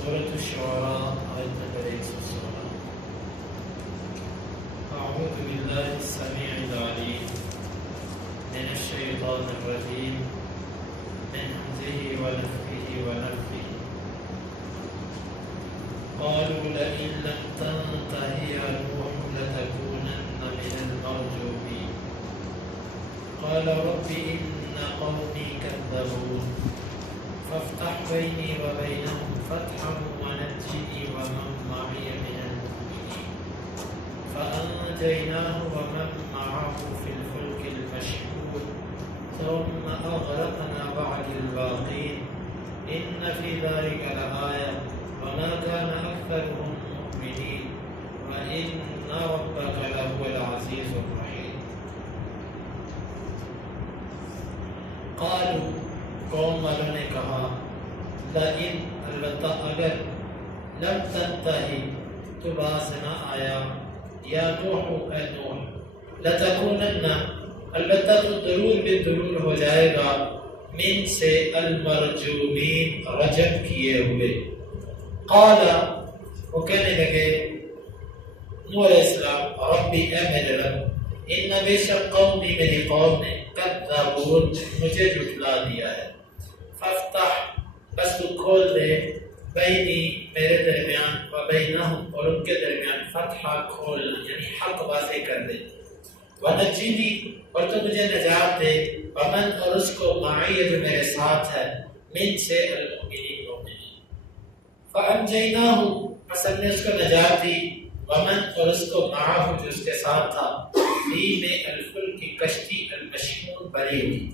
سورة الشعراء آية نمبر 116. أعوذ بالله السميع العليم من الشيطان الرجيم من همزه ونفخه ونفخه. قالوا لئن لم تنته يا نوح لتكونن من المرجومين. قال رب إن قومي كذبون فافتح بيني وبينهم فتحا ونجني ومن معي من المؤمنين. فأنجيناه ومن معه في الفلك المشحون ثم أغرقنا بعد الباقين إن في ذلك لآية وما كان أكثرهم مؤمنين وإن ربك لهو العزيز الرحيم. قالوا قوم والوں نے کہا لئن البتہ اگر لم تنتہی تو باز نہ آیا یا نوح اے نوح لتکونن البتہ تو ضرور بے ضرور ہو جائے گا من سے المرجومین رجم کیے ہوئے. قال وہ کہنے لگے نوح علیہ السلام ربی اے میرے رب ان بے شک قومی میری قوم نے کذبون مجھے جھٹلا دیا ہے. فافتح بس تو کھول دے بینی میرے درمیان و بینہم اور ان کے درمیان فتحہ کھولنا یعنی حق واضح کر دے. ونجنی اور تو مجھے نجات دے ومن اور اس کو معی جو میرے ساتھ ہے من سے المؤمنین مومنین. فانجیناہ پس ہم نے اس کو نجات دی ومن اور اس کو معاہ جو اس کے ساتھ تھا فی میں الفل کی کشتی المشحون بری ہوئی.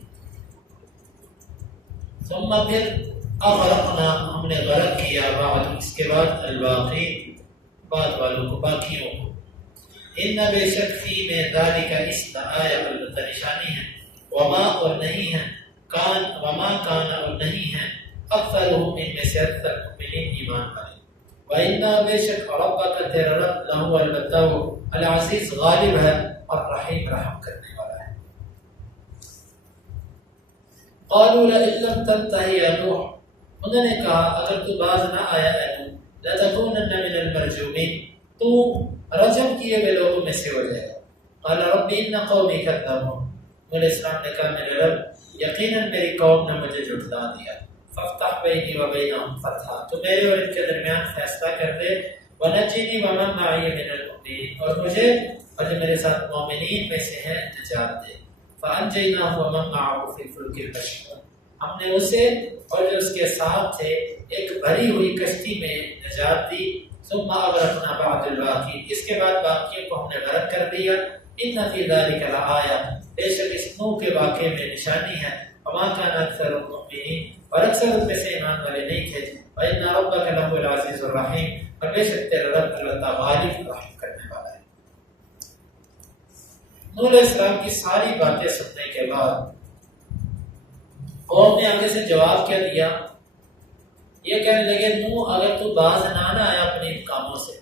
ثم پھر اغرقنا ہم نے غرق کیا بعد اس کے بعد الباقی بعد والوں کو باقیوں کو. ان بے شک فی میں ذالک اس آیہ البتہ نشانی ہے وما اور نہیں ہے کان وما کان اور نہیں ہے اکثرهم ان میں سے اکثر مؤمنین ایمان والے. وَإِنَّا بے شک ربک تیرا رب لہو البتہ العزیز غالب ہے اور رحیم رحم کرنے والا ہے. قالوا لئن لم تنتهِ يا نوح انہوں نے کہا اگر تو باز نہ آیا اے نوح لتكونن من المرجومین تو رجم کیے ہوئے لوگوں میں سے ہو جائے گا. قال رب ان قومی كذبون علیہ السلام نے کہا میرے رب یقیناً میری قوم نے مجھے جھٹلا دیا. فافتح بینی و بینہم فتحا تو میرے اور ان کے درمیان فیصلہ کر دے. ونجنی ومن معی من المؤمنین اور مجھے اور جو میرے ساتھ مومنین میں سے ہیں نجات دے. فانجیناہ ومن معه فی الفلک المشحون ہم نے اسے اور جو اس کے ساتھ تھے ایک بھری ہوئی کشتی میں نجات دی. ثم اغرقنا بعد الباقین اس کے بعد باقیوں کو ہم نے غرق کر دیا. ان فی ذلک لآیہ بے شک اس نوح کے واقعے میں نشانی ہے. وما کان اکثر المؤمنین اور اکثر ان میں سے ایمان والے نہیں تھے. وان ربک لہو العزیز الرحیم اور بے شک تیرا رب اللہ غالب رحم کرنے والا ہے. نوح علیہ السلام کی ساری باتیں سننے کے بعد قوم نے آگے سے جواب کیا دیا. یہ کہنے لگے نوح اگر تو باز نہ آیا اپنے ان کاموں سے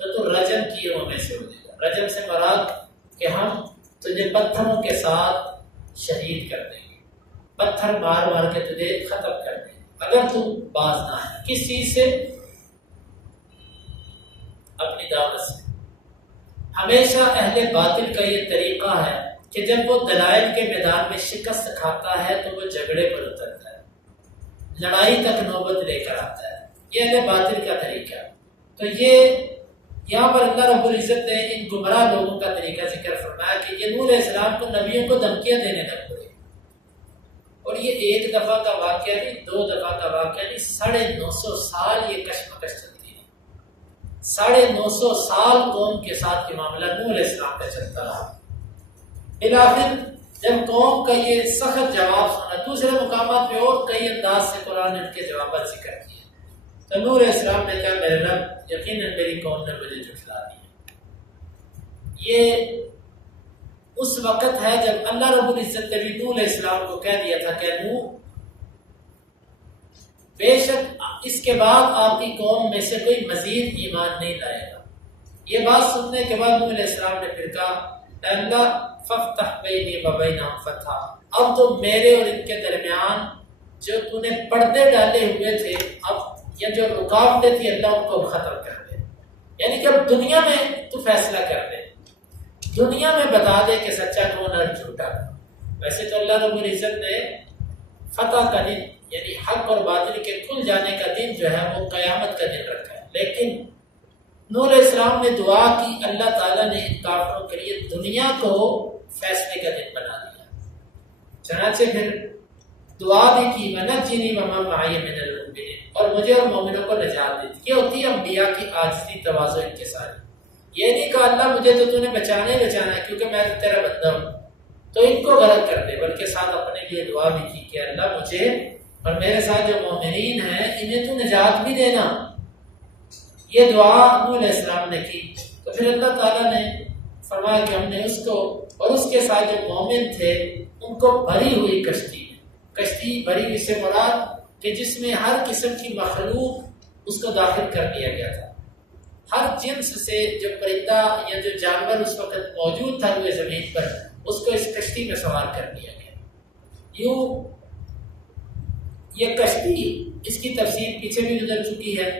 تو رجم کیے ہوئے میں سے ہو جائے گا. رجم سے مراد کہ ہم تجھے پتھروں کے ساتھ شہید کر دیں گے, پتھر مار مار کے تجھے ختم کر دیں گے اگر تو باز نہ آیا. کس چیز سے؟ اپنی دعوت سے. ہمیشہ اہل باطل کا یہ طریقہ ہے کہ جب وہ دلائل کے میدان میں شکست کھاتا ہے تو وہ جھگڑے پر اترتا ہے, لڑائی تک نوبت لے کر آتا ہے. یہ اہل باطل کا طریقہ. تو یہ یہاں پر اللہ رب العزت نے ان گمراہ لوگوں کا طریقہ ذکر فرمایا کہ یہ نوح علیہ السلام کو نبیوں کو دھمکیاں دینے لگ پڑے. اور یہ ایک دفعہ کا واقعہ نہیں, دو دفعہ کا واقعہ نہیں, 950 سال یہ کشمکش چلتی ہے. 950 سال قوم کے ساتھ یہ معاملہ نوح علیہ السلام کا چلتا رہا. بالآخر جب قوم کا یہ سخت جواب سنا, دوسرے مقامات پہ اور کئی انداز سے قرآن نے ان کے جوابات ذکر کیے, تو نوح علیہ السلام نے کہا میرے رب یقیناً میری قوم نے مجھے جھٹلا دیا. یہ اس وقت ہے جب اللہ رب العزت نے بھی نوح علیہ السلام کو کہہ دیا تھا کہ نوح بے شک اس کے بعد آپ کی قوم میں سے کوئی مزید ایمان نہیں لائے گا. یہ بات سننے کے بعد نوح علیہ السلام نے پھر کہا اے اللہ ففتح بینی و بینہم فتحا اب تو میرے اور ان کے درمیان جو تو نے پردے ڈالے ہوئے تھے اب یا جو رکاوٹیں تھی اللہ ان کو ختم کر دے. یعنی کہ اب دنیا میں تو فیصلہ کر دے، دنیا میں بتا دے کہ سچا کون اور جھوٹا. ویسے تو اللہ رب العزت نے فتح کا دن یعنی حق اور باطل کے کھل جانے کا دن جو ہے وہ قیامت کا دن رکھا ہے، لیکن نوح علیہ السلام نے دعا کی، اللہ تعالیٰ نے ان کافروں کے لیے دنیا کو فیصلے کا دن بنا دیا. چنانچہ پھر دعا بھی کی وَنَجِّنِي وَمَن مَّعِيَ مِنَ الْمُؤْمِنِينَ، اور مجھے اور مومنوں کو نجات دی. یہ ہوتی ہے انبیاء کی عاجزی، تواضع، انکساری. یہ نہیں کہا اللہ مجھے تو نے بچانا ہے کیونکہ میں تو تیرا بندہ ہوں تو ان کو غلط کر دے، بلکہ ساتھ اپنے لیے دعا بھی کی کہ اللہ مجھے اور میرے ساتھ جو مومنین ہیں انہیں تو نجات بھی دینا. یہ دعا نوح علیہ السلام نے کی تو پھر اللہ تعالیٰ نے فرمایا کہ ہم نے اس کو اور اس کے ساتھ جو مومن تھے ان کو بھری ہوئی کشتی بھری ہوئی سے مراد کہ جس میں ہر قسم کی مخلوق اس کو داخل کر دیا گیا تھا. ہر جنس سے جو پرندہ یا جو جانور اس وقت موجود تھا ہوئے زمین پر اس کو اس کشتی میں سوار کر دیا گیا. یوں یہ کشتی اس کی تفصیل پیچھے بھی گزر چکی ہے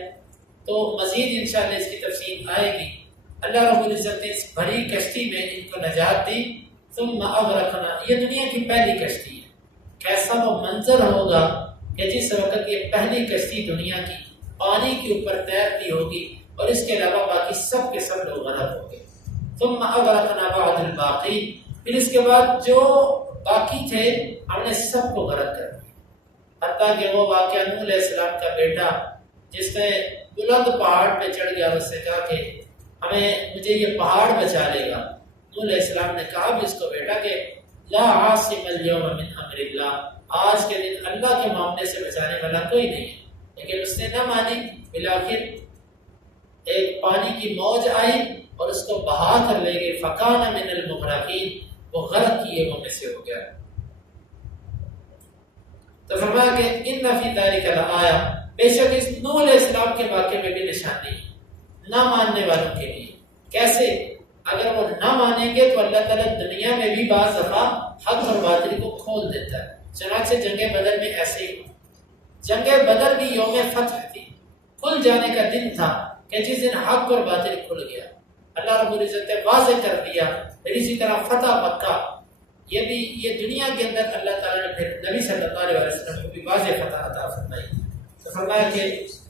تو مزید انشاءاللہ اس کی تفصیل آئے گی. اللہ رب العزت نے اس بھری کشتی میں ان کو نجات دی. ثم اغرقنا، یہ دنیا کی پہلی کشتی ہے. کیسا وہ منظر ہوگا کہ جس وقت یہ پہلی کشتی دنیا کی پانی کے اوپر تیرتی ہوگی اور اس کے علاوہ باقی سب کے سب لوگ غرق ہوں گے. ثم اغرقنا بعد الباقی، پھر اس کے بعد جو باقی تھے ہم نے سب کو غرق کر دیا. حتیٰ کہ وہ واقعہ نوح علیہ السلام کا بیٹا جس نے بلند پہاڑ پہ چڑھ گیا اور اس سے کہا کہ مجھے یہ پہاڑ بچا لے گا. نوح علیہ السلام نے کہا بھی اس کو بیٹا کہ لا عاصم اليوم من امر اللہ، آج کے دن اللہ کے معاملے سے بچانے والا کوئی نہیں ہے. لیکن اس نے نہ مانی. بالآخر ایک پانی کی موج آئی اور اس کو بہا کر لے گئے. فکان من المغرقین، وہ غرق کیے وہ میں سے ہو گیا. تو فرمایا کہ ان فی ذلک لآیہ، بے شک اس نوح علیہ السلام کے واقعے میں بھی نشانی ہے نہ ماننے والوں کے لیے. کیسے؟ اگر وہ نہ مانیں گے تو اللہ تعالیٰ دنیا میں بھی بعض دفعہ حق اور باطل کو کھول دیتا ہے. چنانچہ جنگ بدر میں ایسے ہی ہوا. جنگ بدر بھی یوم فتح تھی، کھل جانے کا دن تھا کہ جس دن حق اور باطل کھل گیا. اللہ رب العزت نے واضح کر دیا. پھر اسی طرح فتح مکہ، یہ دنیا کے اندر اللہ تعالیٰ نے پھر نبی صلی اللہ علیہ وسلم کو بھی واضح فتح عطا فرمائی. تو فرمایا کہ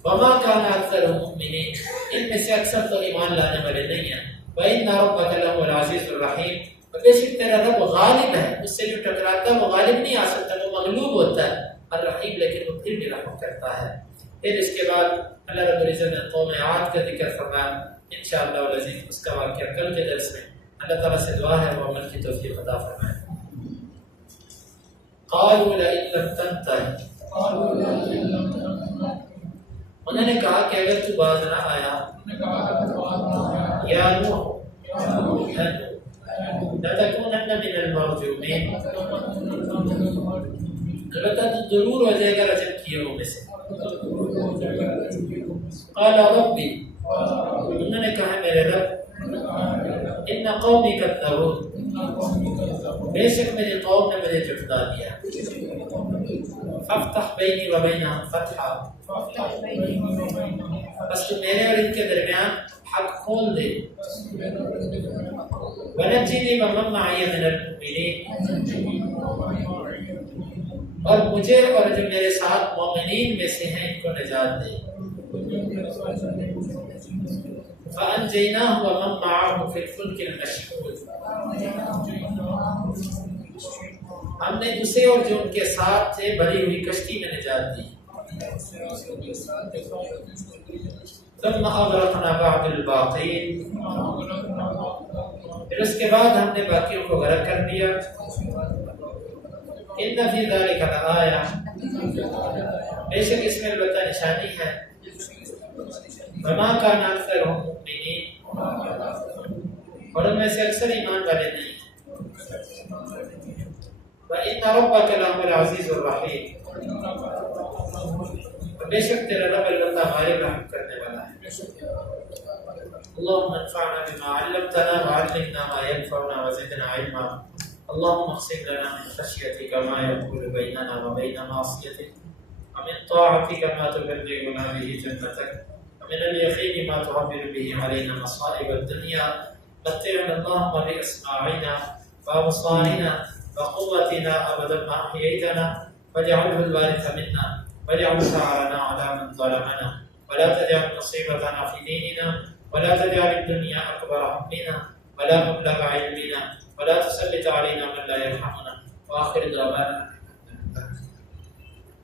وما کان اکثر مؤمنین، ان میں سے اکثر تو ایمان لانے والے نہیں ہیں. وَإِنَّ رَبَّكَ لَهُوَ الْعَزِيزُ الرَّحِيمُ، اور بے شک تیرا رب غالب ہے، اس سے جو ٹکراتا ہے وہ غالب نہیں آ سکتا، وہ مغلوب ہوتا ہے. الرحیم، لیکن وہ پھر بھی رحم کرتا ہے. پھر اس کے بعد اللہ رب العزت نے قوم عاد کا ذکر فرمایا. انشاءاللہ العزیز اس کا واقعہ کل کے درس میں. اللہ تعالیٰ سے دعا ہے وہ عمل کی توفیق عطا فرمائے. قالوا لئن لم تنتهِ، انہوں نے کہا کہ اگر تو باز نہ آیا یا نوح لتکونن من المرجومین، البتہ تو ضرور ہو جائے گا رجم کیے ہوئے سے. قال ربی، انہوں نے کہا میرے رب، ان قومی کذبون، بے شک میری قوم نے مجھے جھٹلا دیا. فافتح بینی و بینہم فتحا، بس تو میرے اور ان کے درمیان حق کھول دے. ونجنی ومن معی من المؤمنین، اور مجھے اور جو میرے ساتھ مومنین میں سے ہیں ان کو نجات دے. فانجیناہ ومن معہ فی الفلک المشحون، ہم نے اسے اور جو ان کے ساتھ تھے بھری ہوئی کشتی میں نجات دی. ثم اغرقنا بعد الباقین، پھر اس کے بعد ہم نے باقیوں کو غرق کر دیا. ان فی ذلک لآیہ، بے شک اس میں البتہ نشانی ہے. وما کان اکثرهم مؤمنین، اور ان میں سے اکثر ایمان والے نہیں. وَإِنَّ رَبَّكَ لَهُوَ الْعَزِيزُ الرَّحِيمُ، بے شک تیرا رب البتہ غالب رحم کرنے والا ہے. اللهم انفعنا بما علمتنا وعلمنا ما ينفعنا وزدنا علما. اللهم اقسم لنا من خشيتك ما يحول بيننا وبين معصيتك ومن طاعتك ما تبلغنا به جنتك، ومن اليقين ما تهون به علينا مصائب الدنيا. متعنا اللهم بأسماعنا وأبصارنا وقوتنا أبدا ما أحييتنا، واجعله الوارث منا، واجعل ثأرنا على من ظلمنا، ولا تجعل مصيبتنا في ديننا، ولا تجعل الدنيا أكبر همنا ولا مبلغ علمنا، ولا تسلط علينا من لا يرحمنا. وآخر دعوانا